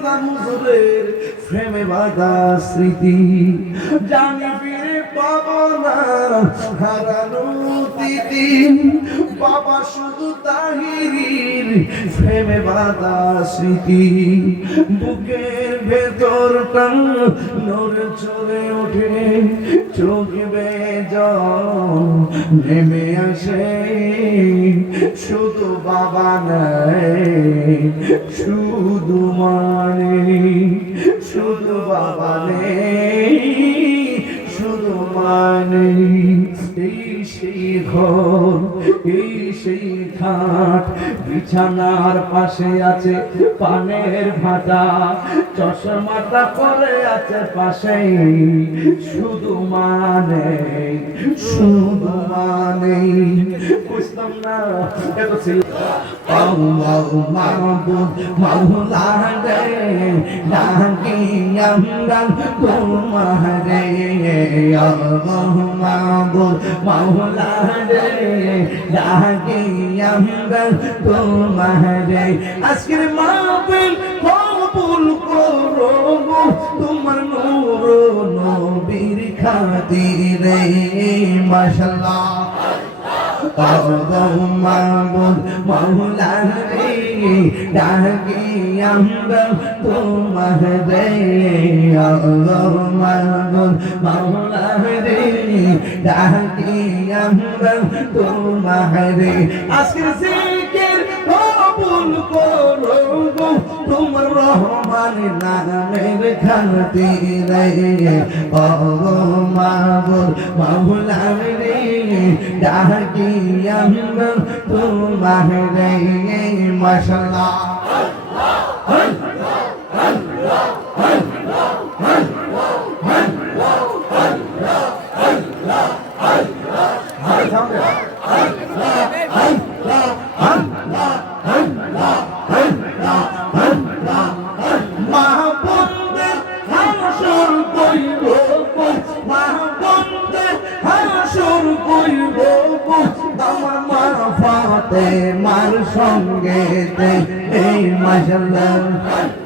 ইসলাম হুজুরের প্রেমে বাধা স্মৃতি। জানি ফিরে পাবো না। হারানো তিথি বাবা শুধু তাহিরির প্রেমে বাধা স্মৃতি। বুকের ভেতরটা নড়ে চলে ওঠে চোখে বেজন নেমে আসে। শুধু বাবা নেই, শুধু মানে শুধু বাবা নেই। মানে এই সেই ঘর, এই সেই খাট বিছানার পাশে আছে পানের ভাটা, চশমাটা করে আছে পাশে শুধু মানে শুধু মানে বুঝতাম না, এত ছিল। আল্লাহ মাহবুব মাওলা রে ডাকি আমরা তোমারে মাহবুব মাওলা রে ডাকি আমরা তোমারে আজকের মাহফিল কবুল করো তোমার নূর নবীর খাতিরে, মাশাআল্লাহ। মাহবুব মাওলা রে ডাকি আমরা তোমার রে আল্লাহ মাহবুব মাওলা রে ডাকি আমরা তোমার রে গো তোমার রহমান নামের খাতিরে ও মাহবুব মাওলা রে ডাকি আমরা তোমার রে মাশাআল্লাহ মাহবুবের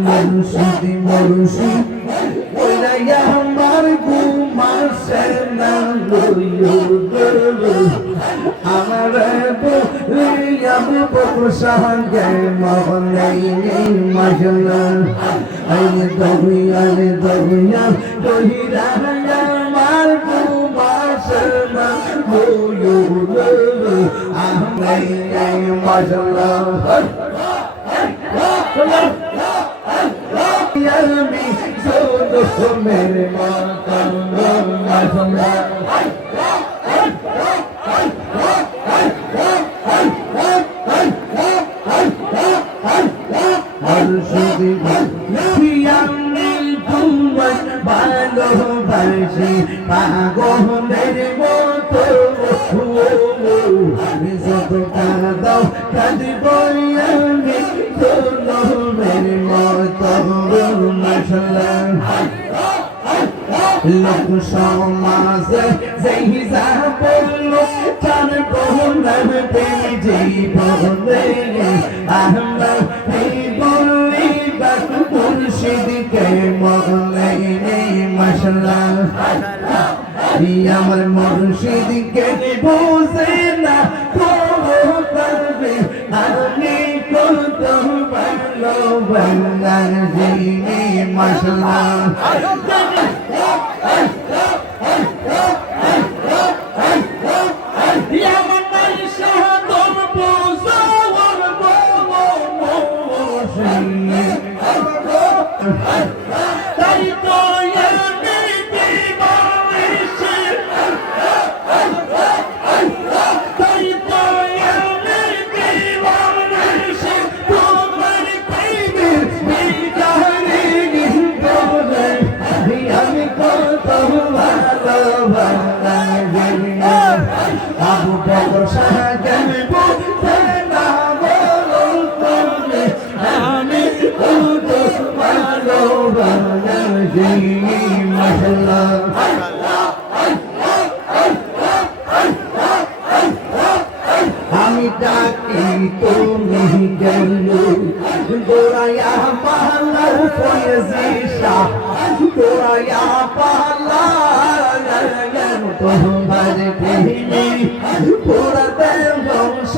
মরুষি মরুষি ওইরা আমার কুমার সেনা আমার আমি বকুশাহে মহনে মশলা আই দহিয়া দহিয়া দহিরা আমার কুমার সেনা আমি মশলা আমি শুধু পাগলের মতো আমি যত কাঁদাও কাঁদিব আমি। তোলের মতো মশলা লোক সমাজে যেই যা বলল চার বহুলার জীবনে আমরা এই বললি মুর্শিদকে মনে মশলা আমার মনুষ্যদিকে বুঝে না আমি জিনি মশলা ভাঙা তোমার প্রেমী পুরা দেব বংশ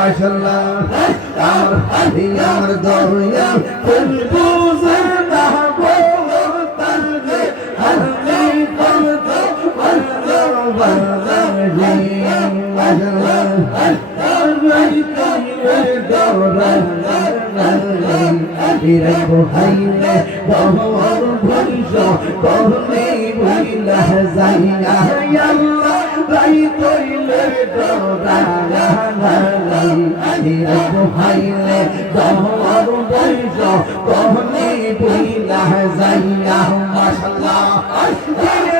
মাশাল্লাহ আমার আমার দয়া হাইলে দহর যাইয়া মাশাআল্লাহ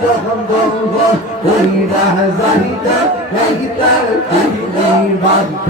যখন তখন ওই রাহ যাইতে এই তার বাধ্য